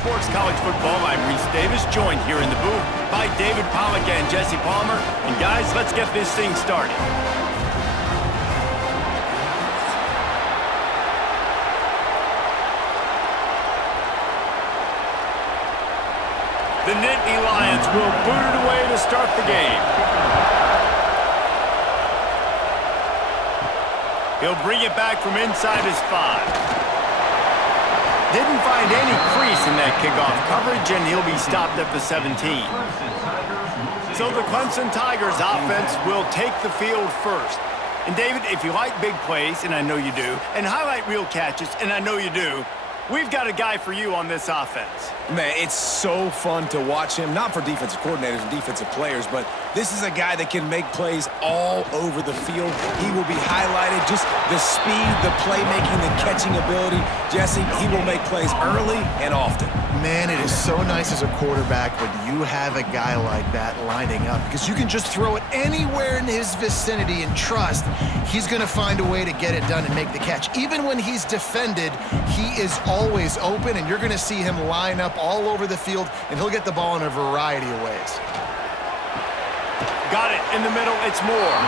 Sports College Football. I'm Reese Davis, joined here in the booth by David Pollack and Jesse Palmer. And guys, let's get this thing started. The Nittany Lions will boot it away to start the game. He'll bring it back from inside his 5. Didn't find any crease in that kickoff coverage, and he'll be stopped at the 17. So the Clemson Tigers offense will take the field first. And David, if you like big plays, and I know you do, and highlight real catches, and I know you do, we've got a guy for you on this offense. Man, it's so fun to watch him, not for defensive coordinators and defensive players, but this is a guy that can make plays all over the field. He will be highlighted, just the speed, the playmaking, the catching ability. Jesse, he will make plays early and often. Man, it is so nice as a quarterback when you have a guy like that lining up, because you can just throw it anywhere in his vicinity and trust he's going to find a way to get it done and make the catch. Even when he's defended, he is always open, and you're going to see him line up all over the field, and he'll get the ball in a variety of ways. Got it in the middle. It's Moore.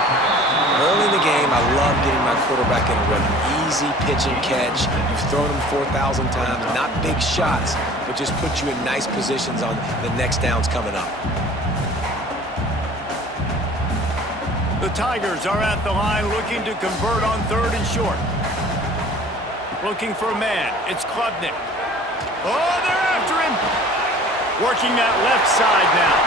Early in the game, I love getting my quarterback in a rhythm. Easy pitch and catch. You've thrown him 4,000 times. Not big shots, but just put you in nice positions on the next downs coming up. The Tigers are at the line looking to convert on 3rd and short. Looking for a man. It's Klubnik. Oh, they're after him. Working that left side now.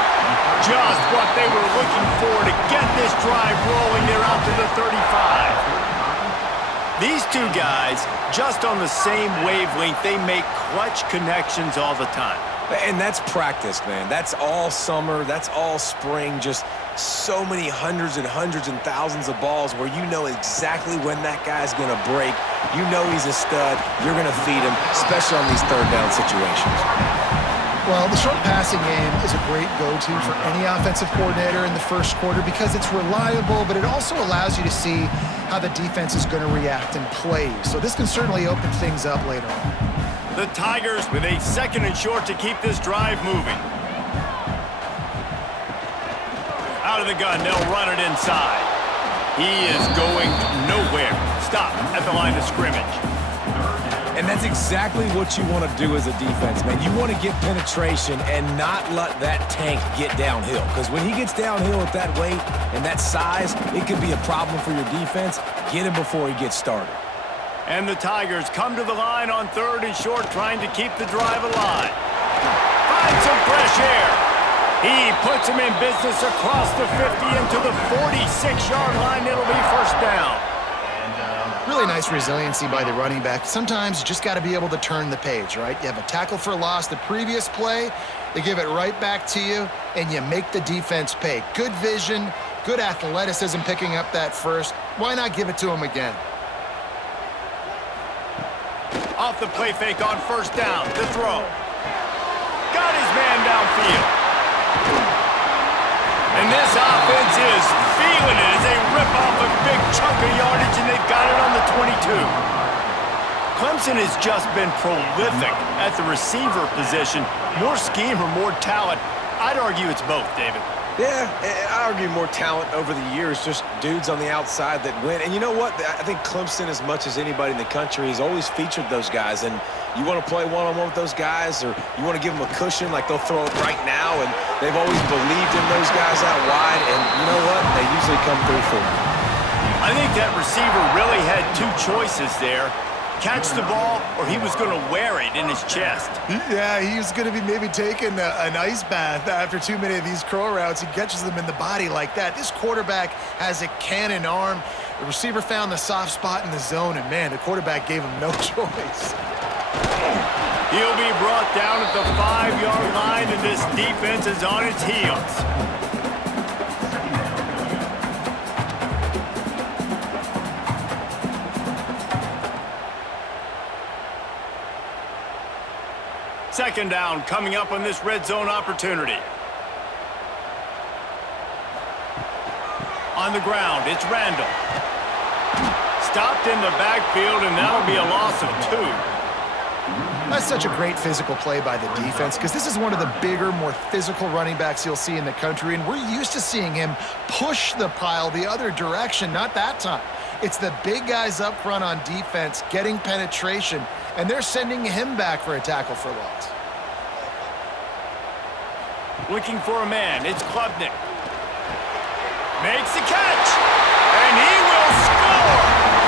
Just what they were looking for to get this drive rolling. They're out to the 35. These two guys, just on the same wavelength, they make clutch connections all the time. And that's practice, man. That's all summer. That's all spring. Just so many hundreds and thousands of balls where you know exactly when that guy's going to break. You know he's a stud. You're going to feed him, especially on these 3rd down situations. Well, the short passing game is a great go-to for any offensive coordinator in the first quarter because it's reliable, but it also allows you to see how the defense is going to react and play. So this can certainly open things up later on. The Tigers with a 2nd and short to keep this drive moving. Out of the gun, they'll run it inside. He is going nowhere. Stop at the line of scrimmage. And that's exactly what you want to do as a defense, man. You want to get penetration and not let that tank get downhill. Because when he gets downhill at that weight and that size, it could be a problem for your defense. Get him before he gets started. And the Tigers come to the line on 3rd and short, trying to keep the drive alive. Find some fresh air. He puts him in business across the 50 into the 46-yard line. It'll be 1st down. Really nice resiliency by the running back. Sometimes you just got to be able to turn the page, right? You have a tackle for loss the previous play, they give it right back to you, and you make the defense pay. Good vision, good athleticism picking up that first. Why not give it to him again? Off the play fake on 1st down, the throw. Got his man downfield. And this offense is feeling it as they rip off a big chunk of yardage, and they've got it on the 22. Clemson has just been prolific at the receiver position. More scheme or more talent? I'd argue it's both, David. Yeah, I argue more talent over the years, just dudes on the outside that win. And you know what? I think Clemson, as much as anybody in the country, has always featured those guys. And you want to play one-on-one with those guys, or you want to give them a cushion, like they'll throw it right now. And they've always believed in those guys out wide. And you know what? They usually come through for them. I think that receiver really had 2 choices there. Catch the ball, or he was going to wear it in his chest. Yeah, he was going to be maybe taking an ice bath after too many of these curl routes. He catches them in the body like that. This quarterback has a cannon arm. The receiver found the soft spot in the zone, and, man, the quarterback gave him no choice. He'll be brought down at the 5-yard line, and this defense is on its heels. Second down coming up on this red zone opportunity. On the ground, it's Randall. Stopped in the backfield, and that'll be a loss of 2. That's such a great physical play by the defense because this is one of the bigger, more physical running backs you'll see in the country, and we're used to seeing him push the pile the other direction. Not that time. It's the big guys up front on defense getting penetration, and they're sending him back for a tackle for loss. Looking for a man. It's Klubnik. Makes the catch, and he will score!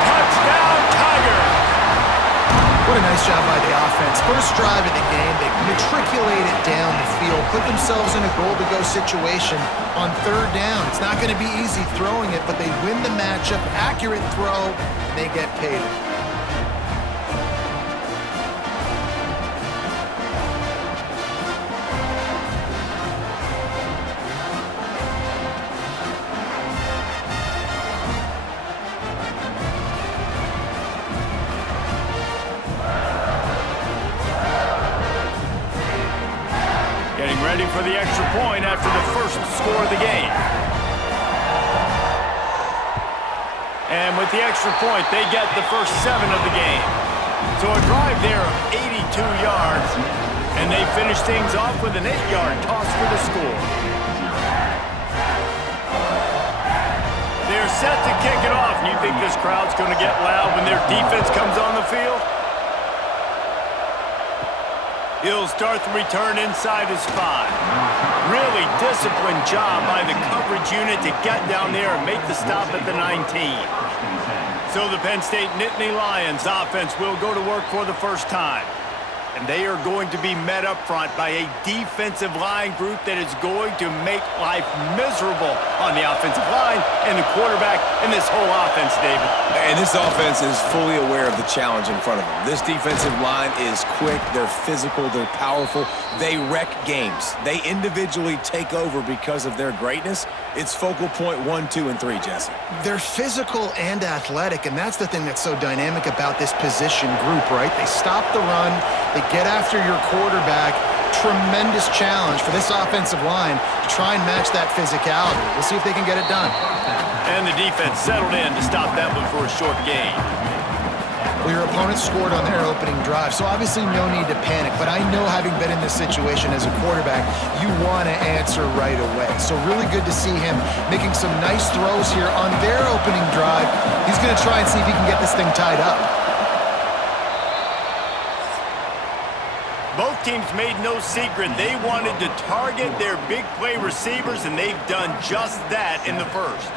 Touchdown, Tigers! What a nice job by the offense. First drive of the game, they matriculated down the field, put themselves in a goal-to-go situation on third down. It's not going to be easy throwing it, but they win the matchup, accurate throw, and they get paid. Ready for the extra point after the first score of the game. And with the extra point, they get the first 7 of the game. So a drive there of 82 yards, and they finish things off with an 8-yard toss for the score. They're set to kick it off. You think this crowd's going to get loud when their defense comes on the field? He'll start the return inside his 5. Really disciplined job by the coverage unit to get down there and make the stop at the 19. So the Penn State Nittany Lions offense will go to work for the first time. And they are going to be met up front by a defensive line group that is going to make life miserable on the offensive line and the quarterback and this whole offense, David. And this offense is fully aware of the challenge in front of them. This defensive line is quick, they're physical, they're powerful. They wreck games. They individually take over because of their greatness. It's focal point 1, 2, and 3, Jesse. They're physical and athletic, and that's the thing that's so dynamic about this position group, right? They stop the run, they get after your quarterback. Tremendous challenge for this offensive line to try and match that physicality. We'll see if they can get it done. And the defense settled in to stop that one for a short gain. Well, your opponent scored on their opening drive, so obviously no need to panic. But I know, having been in this situation as a quarterback, you want to answer right away. So really good to see him making some nice throws here on their opening drive. He's going to try and see if he can get this thing tied up. Both teams made no secret they wanted to target their big play receivers, and they've done just that in the first.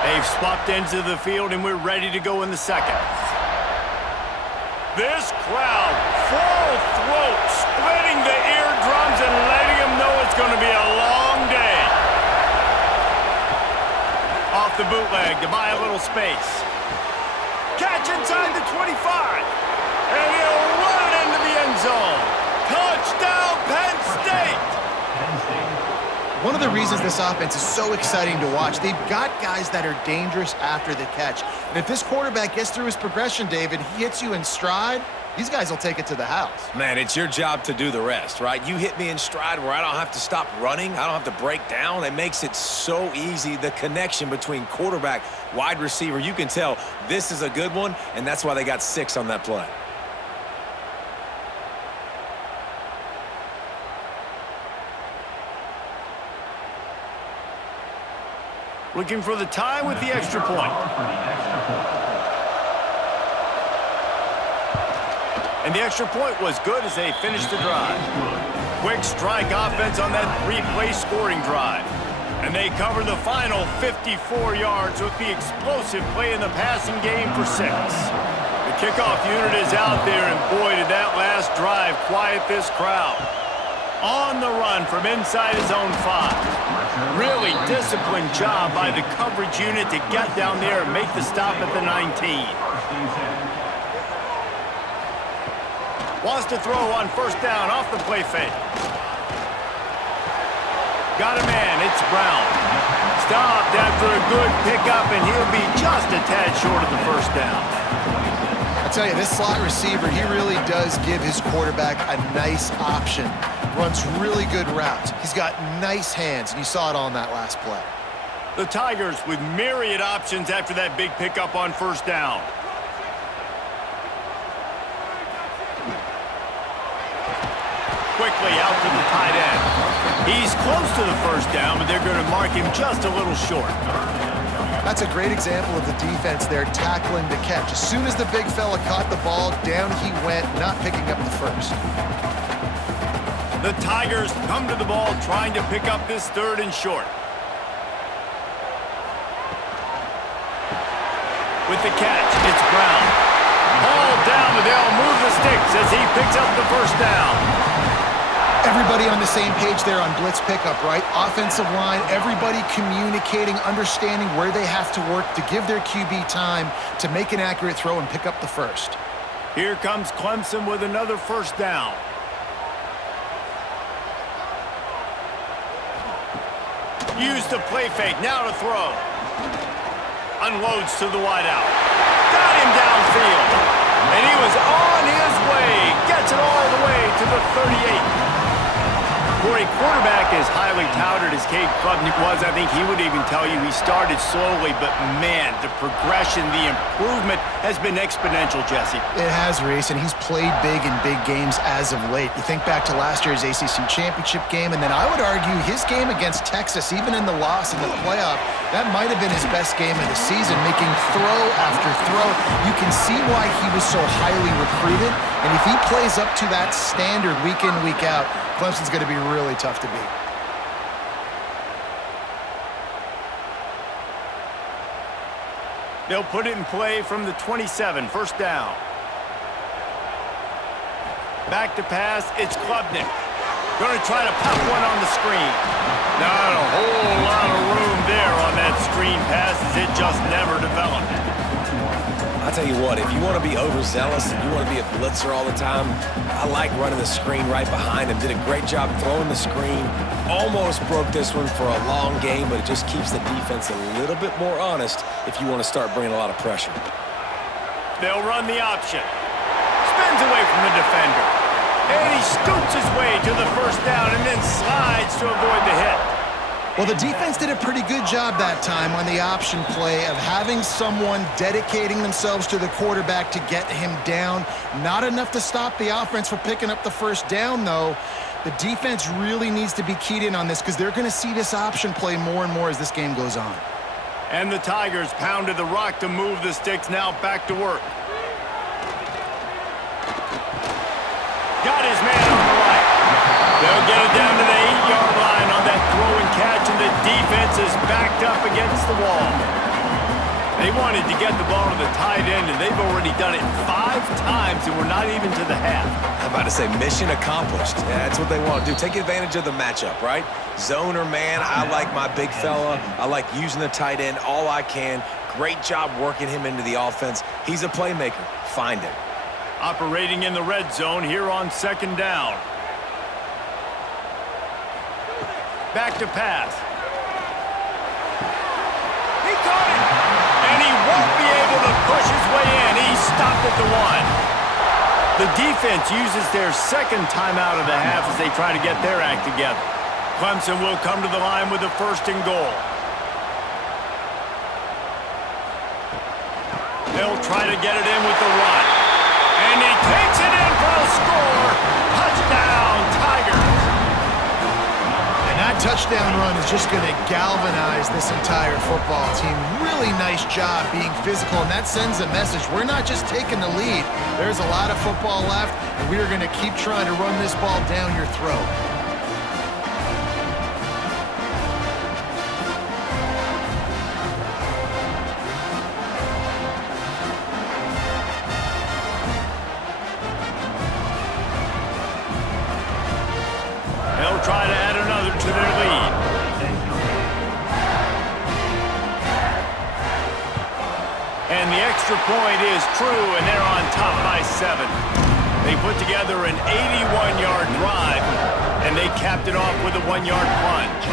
They've swapped ends of the field, and we're ready to go in the second. This crowd, full throat, splitting the eardrums and letting them know it's going to be a long day. Off the bootleg to buy a little space. Catch inside the 25. And he'll run it into the end zone. Touchdown, Penn State! One of the reasons this offense is so exciting to watch, they've got guys that are dangerous after the catch. And if this quarterback gets through his progression, David, he hits you in stride, these guys will take it to the house. Man, it's your job to do the rest, right? You hit me in stride where I don't have to stop running. I don't have to break down. It makes it so easy. The connection between quarterback, wide receiver, you can tell this is a good one, and that's why they got 6 on that play. Looking for the tie with the extra point. And the extra point was good as they finished the drive. Quick strike offense on that 3-play scoring drive. And they cover the final 54 yards with the explosive play in the passing game for 6. The kickoff unit is out there, and boy, did that last drive quiet this crowd. On the run from inside his own 5. Really disciplined job by the coverage unit to get down there and make the stop at the 19. Wants to throw on first down off the play fake. Got a man, it's Brown. Stopped after a good pickup, and he'll be just a tad short of the first down. I tell you, this slot receiver, he really does give his quarterback a nice option. Runs really good routes. He's got nice hands, and you saw it on that last play. The Tigers with myriad options after that big pickup on first down. Quickly out to the tight end. He's close to the first down, but they're going to mark him just a little short. That's a great example of the defense there tackling the catch. As soon as the big fella caught the ball, down he went, not picking up the first. The Tigers come to the ball trying to pick up this 3rd and short. With the catch, it's Brown. Ball down, but they'll move the sticks as he picks up the first down. Everybody on the same page there on blitz pickup, right? Offensive line, everybody communicating, understanding where they have to work to give their QB time to make an accurate throw and pick up the first. Here comes Clemson with another first down. Use the play fake, now to throw. Unloads to the wideout. Got him downfield. And he was on his way. Gets it all the way to the 38. For a quarterback as highly touted as Cade Klubnik was, I think he would even tell you he started slowly, but man, the progression, the improvement has been exponential, Jesse. It has, Reese, and he's played big in big games as of late. You think back to last year's ACC championship game, and then I would argue his game against Texas, even in the loss in the playoff, that might have been his best game of the season, making throw after throw. You can see why he was so highly recruited, and if he plays up to that standard week in, week out, Clemson's going to be really tough to beat. They'll put it in play from the 27, first down. Back to pass, it's Klubnik. Going to try to pop one on the screen. Not a whole lot of room there on that screen pass as it just never developed. I'll tell you what, if you want to be overzealous and you want to be a blitzer all the time, I like running the screen right behind him. Did a great job throwing the screen. Almost broke this one for a long game, but it just keeps the defense a little bit more honest if you want to start bringing a lot of pressure. They'll run the option. Spins away from the defender. And he scoots his way to the first down and then slides to avoid the hit. Well, the defense did a pretty good job that time on the option play of having someone dedicating themselves to the quarterback to get him down. Not enough to stop the offense from picking up the first down, though. The defense really needs to be keyed in on this because they're going to see this option play more and more as this game goes on. And the Tigers pounded the rock to move the sticks, now back to work. Got his man on the right. They'll get it down to the 8-yard line on that throw and catch, and the defense is backed up against the wall. They wanted to get the ball to the tight end, and they've already done it 5 times, and we're not even to the half. I'm about to say mission accomplished. Yeah, that's what they want to do. Take advantage of the matchup, right? Zone or man, I like my big fella. I like using the tight end all I can. Great job working him into the offense. He's a playmaker. Find him. Operating in the red zone here on second down. Back to pass. He caught it! And he won't be able to push his way in. He stopped at the 1. The defense uses their second timeout of the half as they try to get their act together. Clemson will come to the line with a 1st and goal. They'll try to get it in with the run. And he takes it in for a score. Touchdown, Tigers. And that touchdown run is just going to galvanize this entire football team. Really nice job being physical, and that sends a message. We're not just taking the lead. There's a lot of football left, and we are going to keep trying to run this ball down your throat. They'll try to add another to their lead. And the extra point is true, and they're on top by 7. They put together an 81-yard drive, and they capped it off with a 1-yard plunge.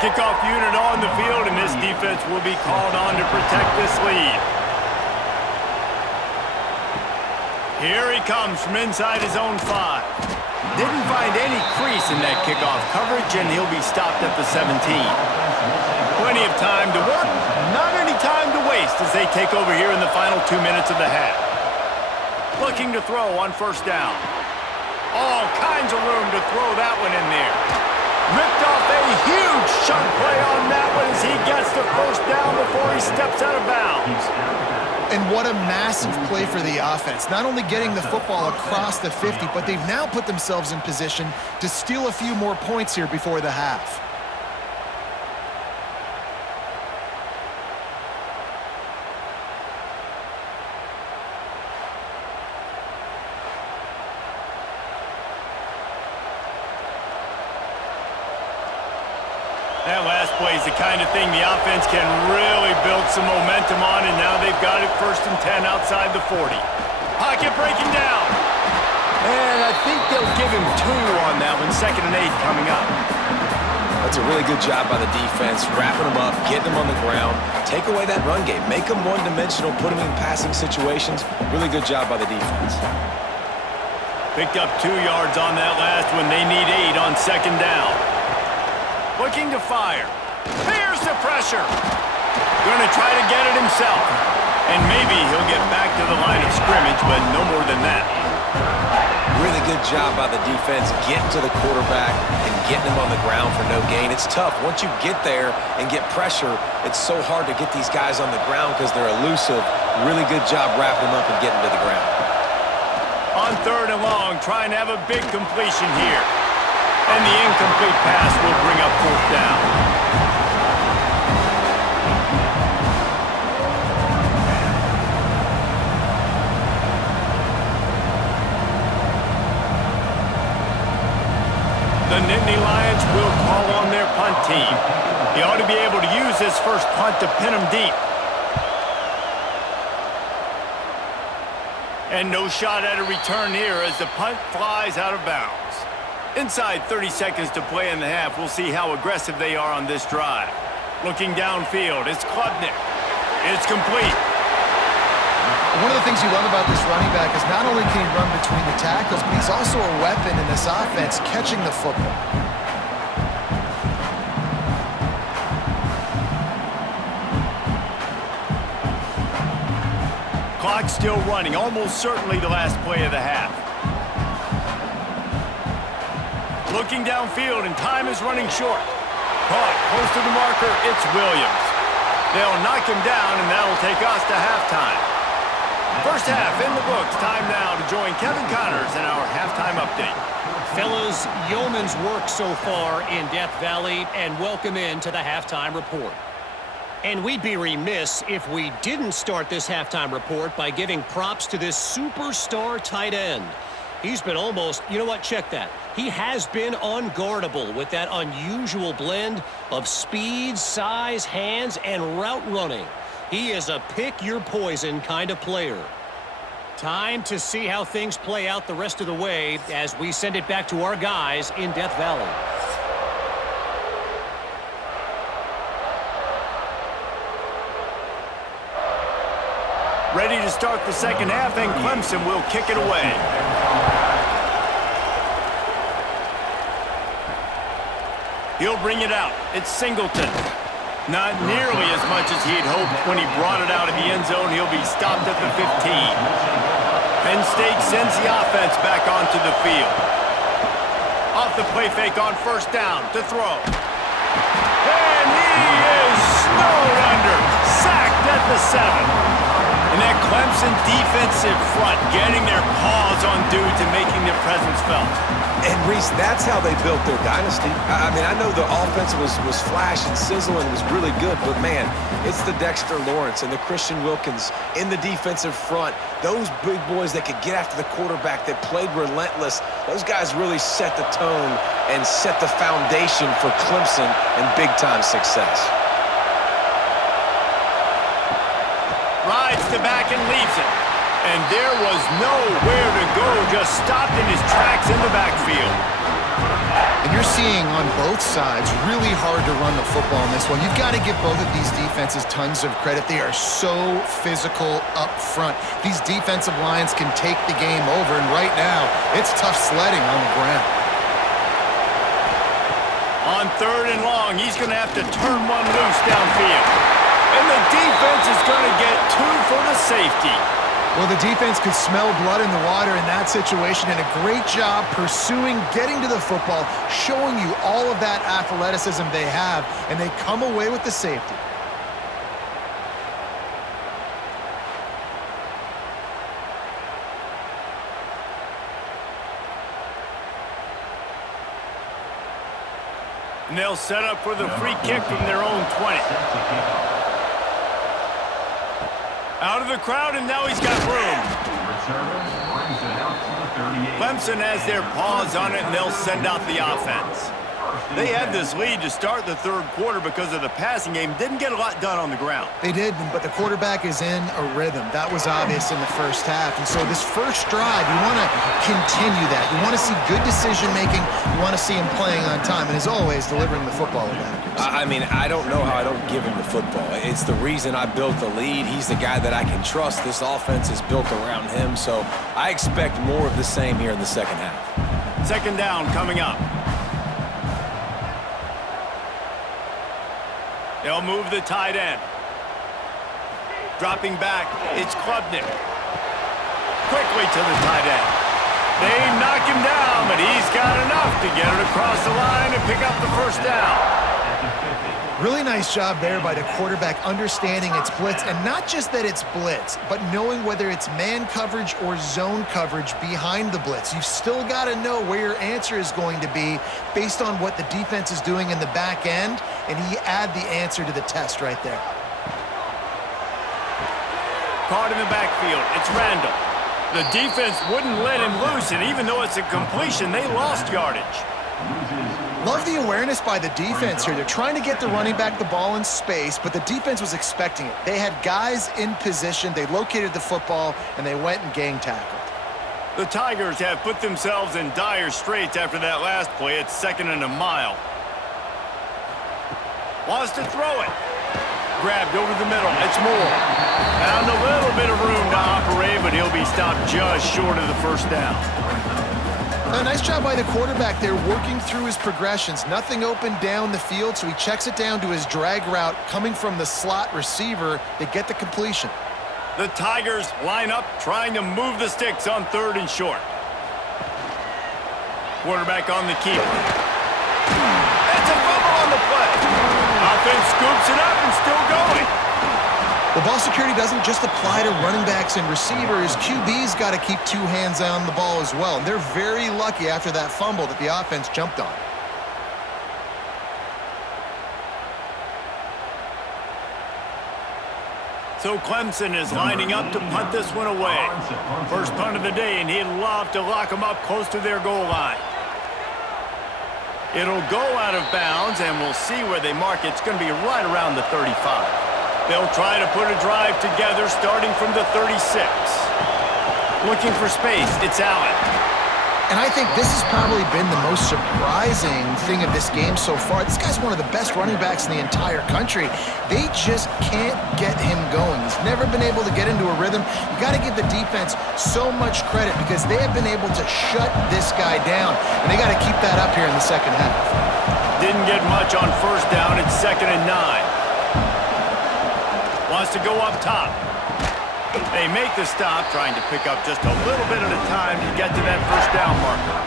Kickoff unit on the field, and this defense will be called on to protect this lead. Here he comes from inside his own 5. Didn't find any crease in that kickoff coverage, and he'll be stopped at the 17. Plenty of time to work, not any time to waste as they take over here in the final 2 minutes of the half. Looking to throw on first down. All kinds of room to throw that one in there. Ripped off a huge chunk play on that one as he gets the first down before he steps out of bounds. And what a massive play for the offense. Not only getting the football across the 50, but they've now put themselves in position to steal a few more points here before the half. That last play is the kind of thing the offense can really build some momentum on, and now they've got it 1st and 10 outside the 40. Pocket breaking down. And I think they'll give him 2 on that one, 2nd and 8 coming up. That's a really good job by the defense, wrapping them up, getting them on the ground, take away that run game, make them one-dimensional, put them in passing situations. Really good job by the defense. Picked up 2 yards on that last one. They need 8 on 2nd down. Looking to fire. Here's the pressure. Going to try to get it himself. And maybe he'll get back to the line of scrimmage, but no more than that. Really good job by the defense getting to the quarterback and getting him on the ground for no gain. It's tough. Once you get there and get pressure, it's so hard to get these guys on the ground because they're elusive. Really good job wrapping them up and getting to the ground. On 3rd and long, trying to have a big completion here. And the incomplete pass will bring up 4th down. The Nittany Lions will call on their punt team. He ought to be able to use this first punt to pin him deep. And no shot at a return here as the punt flies out of bounds. Inside 30 seconds to play in the half. We'll see how aggressive they are on this drive. Looking downfield, it's Klubnik. It's complete. One of the things you love about this running back is not only can he run between the tackles, but he's also a weapon in this offense catching the football. Clock still running, almost certainly the last play of the half. Looking downfield, and time is running short. Caught close to the marker, it's Williams. They'll knock him down, and that'll take us to halftime. First half in the books. Time now to join Kevin Connors in our halftime update. Fellas, yeoman's work so far in Death Valley, and welcome into the halftime report. And we'd be remiss if we didn't start this halftime report by giving props to this superstar tight end. He's been almost, you know what, check that. He has been unguardable with that unusual blend of speed, size, hands, and route running. He is a pick-your-poison kind of player. Time to see how things play out the rest of the way as we send it back to our guys in Death Valley. Ready to start the second half, and Clemson will kick it away. He'll bring it out. It's Singleton. Not nearly as much as he had hoped when he brought it out of the end zone. He'll be stopped at the 15. Penn State sends the offense back onto the field. Off the play fake on first down to throw. And he is snowed under. Sacked at the 7. And that Clemson defensive front getting their paws on dudes and making their presence felt. And, Reese, that's how they built their dynasty. I mean, I know the offense was flash and sizzle and was really good, but, man, it's the Dexter Lawrence and the Christian Wilkins in the defensive front. Those big boys that could get after the quarterback, that played relentless, those guys really set the tone and set the foundation for Clemson and big-time success. Rides the back and leaves it. And there was nowhere to go, just stopped in his tracks in the backfield. And you're seeing on both sides really hard to run the football in this one. You've got to give both of these defenses tons of credit. They are so physical up front. These defensive lines can take the game over, and right now, it's tough sledding on the ground. On 3rd and long, he's going to have to turn one loose downfield. And the defense is going to get 2 for the safety. Well, the defense could smell blood in the water in that situation, and a great job pursuing, getting to the football, showing you all of that athleticism they have, and they come away with the safety. And they'll set up for the free kick from their own 20. Out of the crowd, and now he's got room. Clemson has their paws on it, and they'll send out the offense. They had this lead to start the 3rd quarter because of the passing game. Didn't get a lot done on the ground. They did, but the quarterback is in a rhythm. That was obvious in the first half. And so this first drive, you want to continue that. You want to see good decision-making. You want to see him playing on time. And as always, delivering the football with accuracy. I mean, I don't know how I don't give him the football. It's the reason I built the lead. He's the guy that I can trust. This offense is built around him. So I expect more of the same here in the second half. 2nd down coming up. They'll move the tight end. Dropping back, it's Klubnik. Quickly to the tight end. They knock him down, but he's got enough to get it across the line and pick up the 1st down. Really nice job there by the quarterback understanding it's blitz, and not just that it's blitz, but knowing whether it's man coverage or zone coverage behind the blitz. You've still got to know where your answer is going to be based on what the defense is doing in the back end, and he add the answer to the test right there. Caught in the backfield, it's Randall. The defense wouldn't let him loose, and even though it's a completion, they lost yardage. Love the awareness by the defense here. They're trying to get the running back the ball in space, but the defense was expecting it. They had guys in position, they located the football, and they went and gang tackled. The Tigers have put themselves in dire straits after that last play. It's 2nd and a mile. Wants to throw it. Grabbed over the middle. It's Moore. Found a little bit of room to operate, but he'll be stopped just short of the 1st down. A nice job by the quarterback there, working through his progressions. Nothing open down the field, so he checks it down to his drag route coming from the slot receiver. They get the completion. The Tigers line up, trying to move the sticks on 3rd and short. Quarterback on the keeper. It's a fumble on the play. Offense scoops it up and still going. Well, ball security doesn't just apply to running backs and receivers. QB's got to keep 2 hands on the ball as well. And they're very lucky after that fumble that the offense jumped on. So Clemson is lining up to punt this one away. First punt of the day, and he'd love to lock them up close to their goal line. It'll go out of bounds, and we'll see where they mark it. It's going to be right around the 35. They'll try to put a drive together starting from the 36. Looking for space, it's Allen. And I think this has probably been the most surprising thing of this game so far. This guy's one of the best running backs in the entire country. They just can't get him going. He's never been able to get into a rhythm. You got to give the defense so much credit because they have been able to shut this guy down, and they got to keep that up here in the second half. Didn't get much on 1st down. It's 2nd and 9. Wants to go up top. They make the stop, trying to pick up just a little bit at a time to get to that 1st down marker.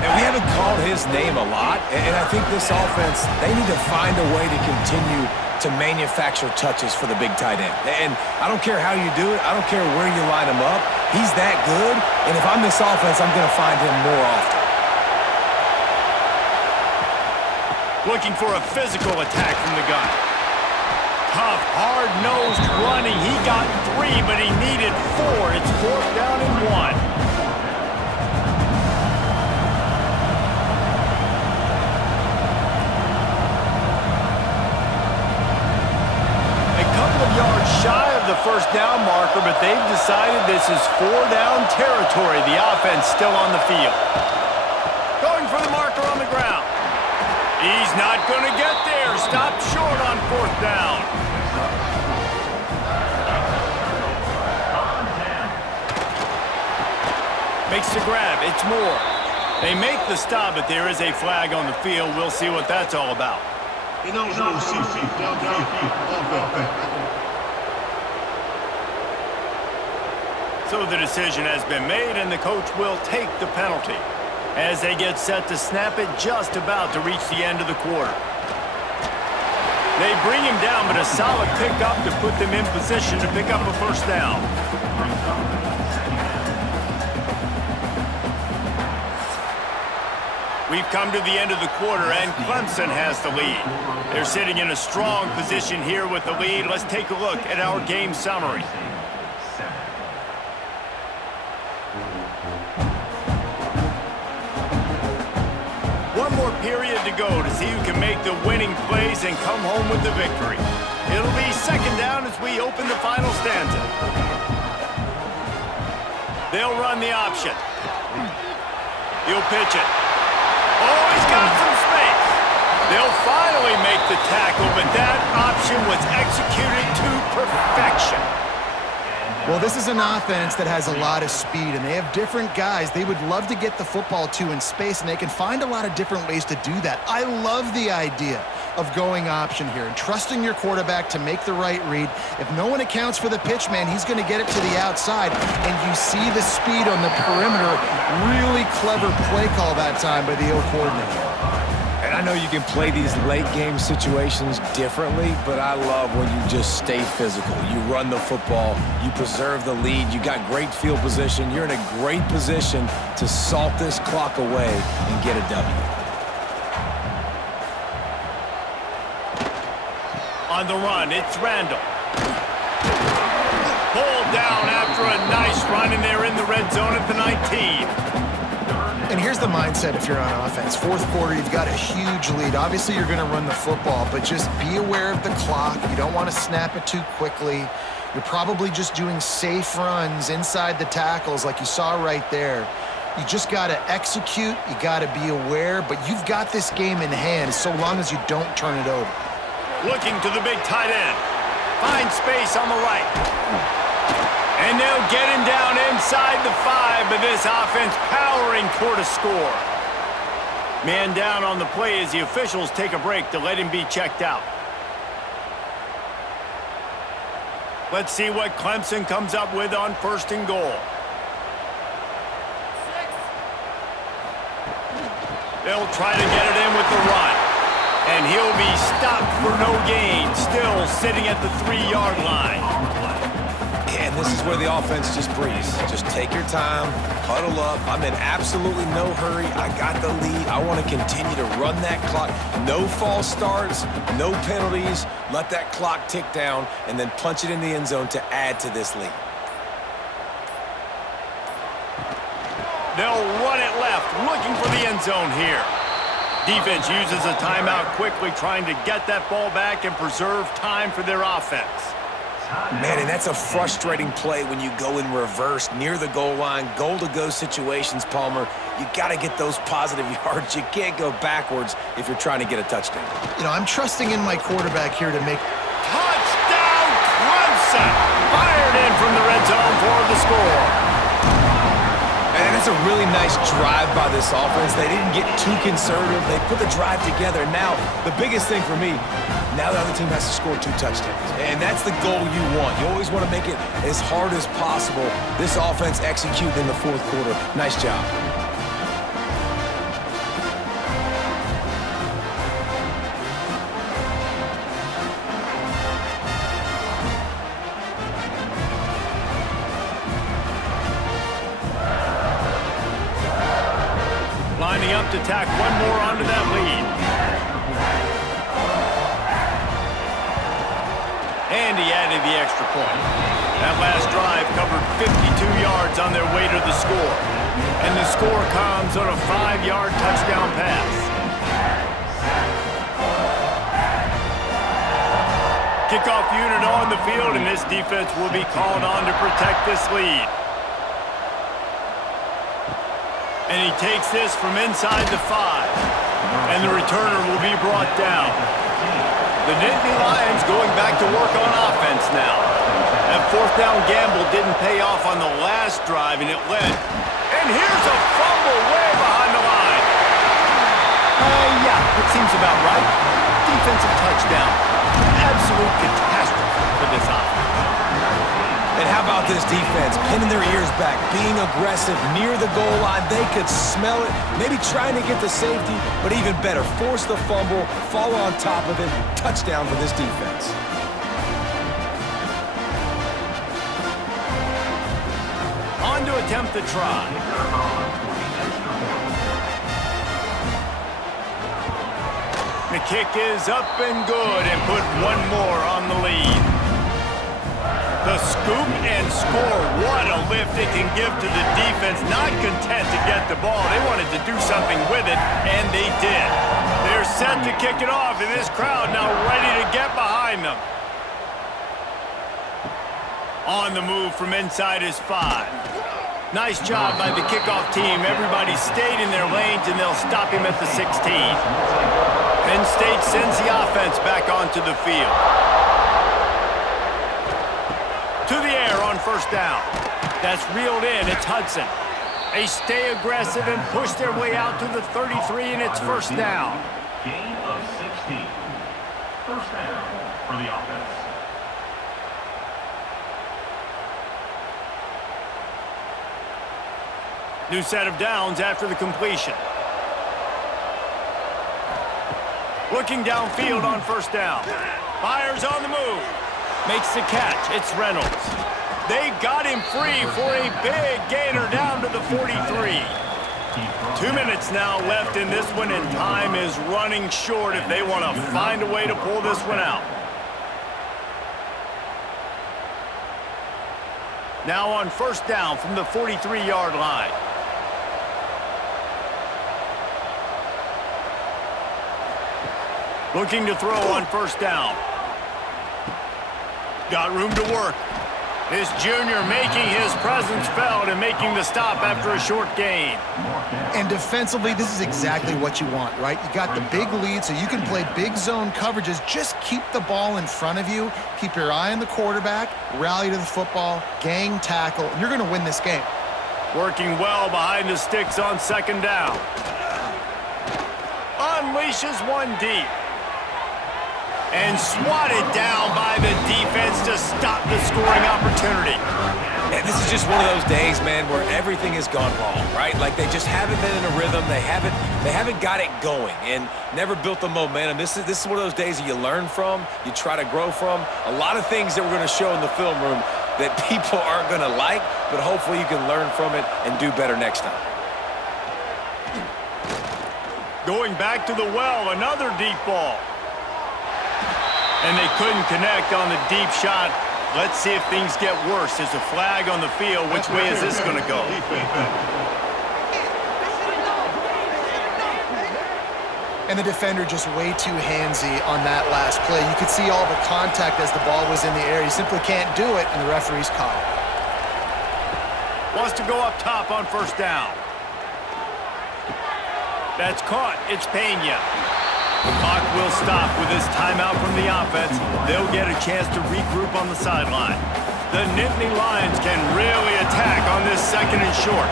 And we haven't called his name a lot, and I think this offense, they need to find a way to continue to manufacture touches for the big tight end. And I don't care how you do it. I don't care where you line him up. He's that good, and if I'm this offense, I'm going to find him more often. Looking for a physical attack from the gun. Tough, hard-nosed running. He got 3, but he needed 4. It's 4th down and 1. A couple of yards shy of the 1st down marker, but they've decided this is 4 down territory. The offense still on the field. Going for the marker stopped short on 4th down. Makes the grab. It's Moore. They make the stop, but there is a flag on the field. We'll see what that's all about. So the decision has been made, and the coach will take the penalty as they get set to snap it just about to reach the end of the quarter. They bring him down, but a solid pickup to put them in position to pick up a 1st down. We've come to the end of the quarter, and Clemson has the lead. They're sitting in a strong position here with the lead. Let's take a look at our game summary. One more period to go to see who can make the winning plays and come home with the victory. It'll be 2nd down as we open the final stanza. They'll run the option. He'll pitch it. Oh, he's got some space. They'll finally make the tackle, but that option was executed to perfection. Well, this is an offense that has a lot of speed, and they have different guys they would love to get the football to in space, and they can find a lot of different ways to do that. I love the idea of going option here and trusting your quarterback to make the right read. If no one accounts for the pitch, man, he's going to get it to the outside, and you see the speed on the perimeter. Really clever play call that time by the O coordinator. And I know you can play these late-game situations differently, but I love when you just stay physical. You run the football, you preserve the lead, you got great field position, you're in a great position to salt this clock away and get a W. On the run, it's Randall. Pulled down after a nice run, and they're in the red zone at the 19. And here's the mindset if you're on offense. 4th quarter, you've got a huge lead. Obviously, you're going to run the football, but just be aware of the clock. You don't want to snap it too quickly. You're probably just doing safe runs inside the tackles like you saw right there. You just got to execute. You got to be aware, but you've got this game in hand so long as you don't turn it over. Looking to the big tight end. Finds space on the right. And they'll get him down inside the 5, but this offense powering toward a score. Man down on the play as the officials take a break to let him be checked out. Let's see what Clemson comes up with on 1st and goal. They'll try to get it in with the run. And he'll be stopped for no gain, still sitting at the 3-yard line. And this is where the offense just breathes. Just take your time, huddle up. I'm in absolutely no hurry. I got the lead. I want to continue to run that clock. No false starts, no penalties. Let that clock tick down and then punch it in the end zone to add to this lead. They'll run it left, looking for the end zone here. Defense uses a timeout quickly, trying to get that ball back and preserve time for their offense. Man, and that's a frustrating play when you go in reverse near the goal line, goal-to-go situations, Palmer. You got to get those positive yards. You can't go backwards if you're trying to get a touchdown. You know, I'm trusting in my quarterback here to make... Touchdown, Clemson! Fired in from the red zone for the score. And it's a really nice drive by this offense. They didn't get too conservative. They put the drive together. Now, the biggest thing for me, now the other team has to score 2 touchdowns. And that's the goal you want. You always want to make it as hard as possible. This offense executed in the 4th quarter. Nice job. Lining up to tack one more onto that lead. And he added the extra point. That last drive covered 52 yards on their way to the score. And the score comes on a 5-yard touchdown pass. Kickoff unit on the field, and this defense will be called on to protect this lead. And he takes this from inside the 5. And the returner will be brought down. The Nittany Lions going back to work on offense now. That fourth down gamble didn't pay off on the last drive, and it led. And here's a fumble way behind the line. Yeah, that seems about right. Defensive touchdown. Absolute catastrophe for this offense. And how about this defense? Pinning their ears back, being aggressive near the goal line. They could smell it, maybe trying to get the safety, but even better, force the fumble, fall on top of it. Touchdown for this defense. On to attempt the try. The kick is up and good and put one more on the lead. The scoop and score. What a lift it can give to the defense. Not content to get the ball. They wanted to do something with it, and they did. They're set to kick it off, and this crowd now ready to get behind them. On the move from inside his 5. Nice job by the kickoff team. Everybody stayed in their lanes, and they'll stop him at the 16. Penn State sends the offense back onto the field. To the air on first down. That's reeled in. It's Hudson. They stay aggressive and push their way out to the 33, and it's first down. Gain of 16. First down for the offense. New set of downs after the completion. Looking downfield on first down. Fires on the move. Makes the catch. It's Reynolds. They got him free for a big gainer down to the 43. 2 minutes now left in this one, and time is running short if they want to find a way to pull this one out. Now on first down from the 43-yard line. Looking to throw on first down. Got room to work. This junior making his presence felt and making the stop after a short gain. And defensively, this is exactly what you want, right? You got the big lead, so you can play big zone coverages. Just keep the ball in front of you. Keep your eye on the quarterback. Rally to the football. Gang tackle. And you're going to win this game. Working well behind the sticks on second down. Unleashes one deep. And swatted down by the defense to stop the scoring opportunity. And this is just one of those days, man, where everything has gone wrong, right? Like they just haven't been in a rhythm. They haven't got it going and never built the momentum. This is one of those days that you learn from, you try to grow from. A lot of things that we're going to show in the film room that people aren't going to like, but hopefully you can learn from it and do better next time. Going back to the well, another deep ball. And they couldn't connect on the deep shot. Let's see if things get worse. There's a flag on the field. Which way is this going to go? And the defender just way too handsy on that last play. You could see all the contact as the ball was in the air. You simply can't do it, and the referee's caught it. Wants to go up top on first down. That's caught. It's Pena. The clock will stop with this timeout from the offense. They'll get a chance to regroup on the sideline. The Nittany Lions can really attack on this second and short.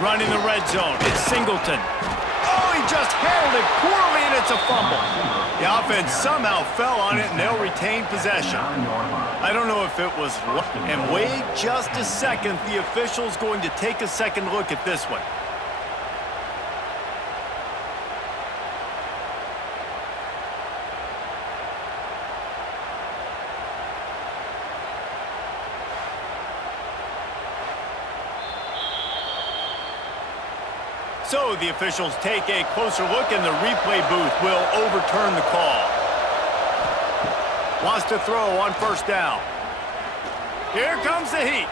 Running the red zone. It's Singleton. Oh, he just handled it poorly, and it's a fumble. The offense somehow fell on it, and they'll retain possession. I don't know if it was... And wait just a second. The official's going to take a second look at this one. So the officials take a closer look, and the replay booth will overturn the call. Wants to throw on first down. Here comes the heat.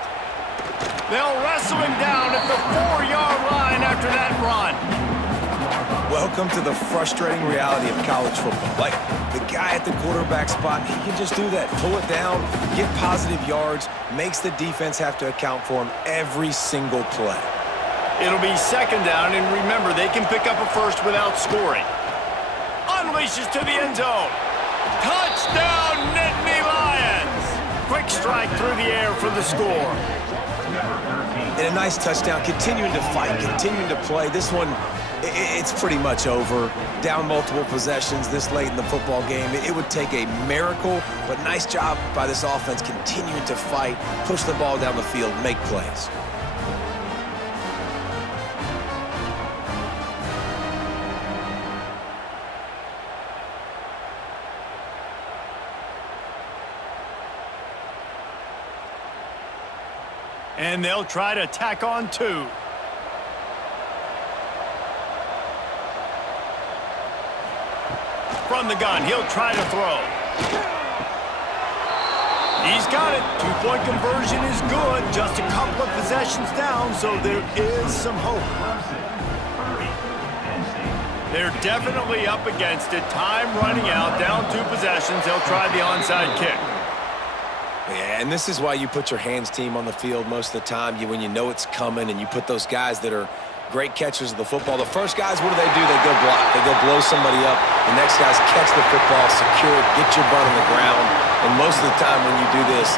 They'll wrestle him down at the 4-yard line after that run. Welcome to the frustrating reality of college football. Like, the guy at the quarterback spot, he can just do that. Pull it down, get positive yards, makes the defense have to account for him every single play. It'll be second down, and remember, they can pick up a first without scoring. unleashes to the end zone. Touchdown, Nittany Lions! Quick strike through the air for the score. And a nice touchdown, continuing to fight, continuing to play. This one, it's pretty much over. Down multiple possessions this late in the football game. It would take a miracle, but nice job by this offense continuing to fight, push the ball down the field, make plays. And they'll try to tack on 2. From the gun, he'll try to throw. He's got it. 2-point conversion is good. Just a couple of possessions down, so there is some hope. They're definitely up against it. Time running out, down 2 possessions. They'll try the onside kick. Yeah, and this is why you put your hands team on the field most of the time. When you know it's coming, and you put those guys that are great catchers of the football. The first guys, what do? They go block. They go blow somebody up. The next guys catch the football, secure it, get your butt on the ground. And most of the time when you do this,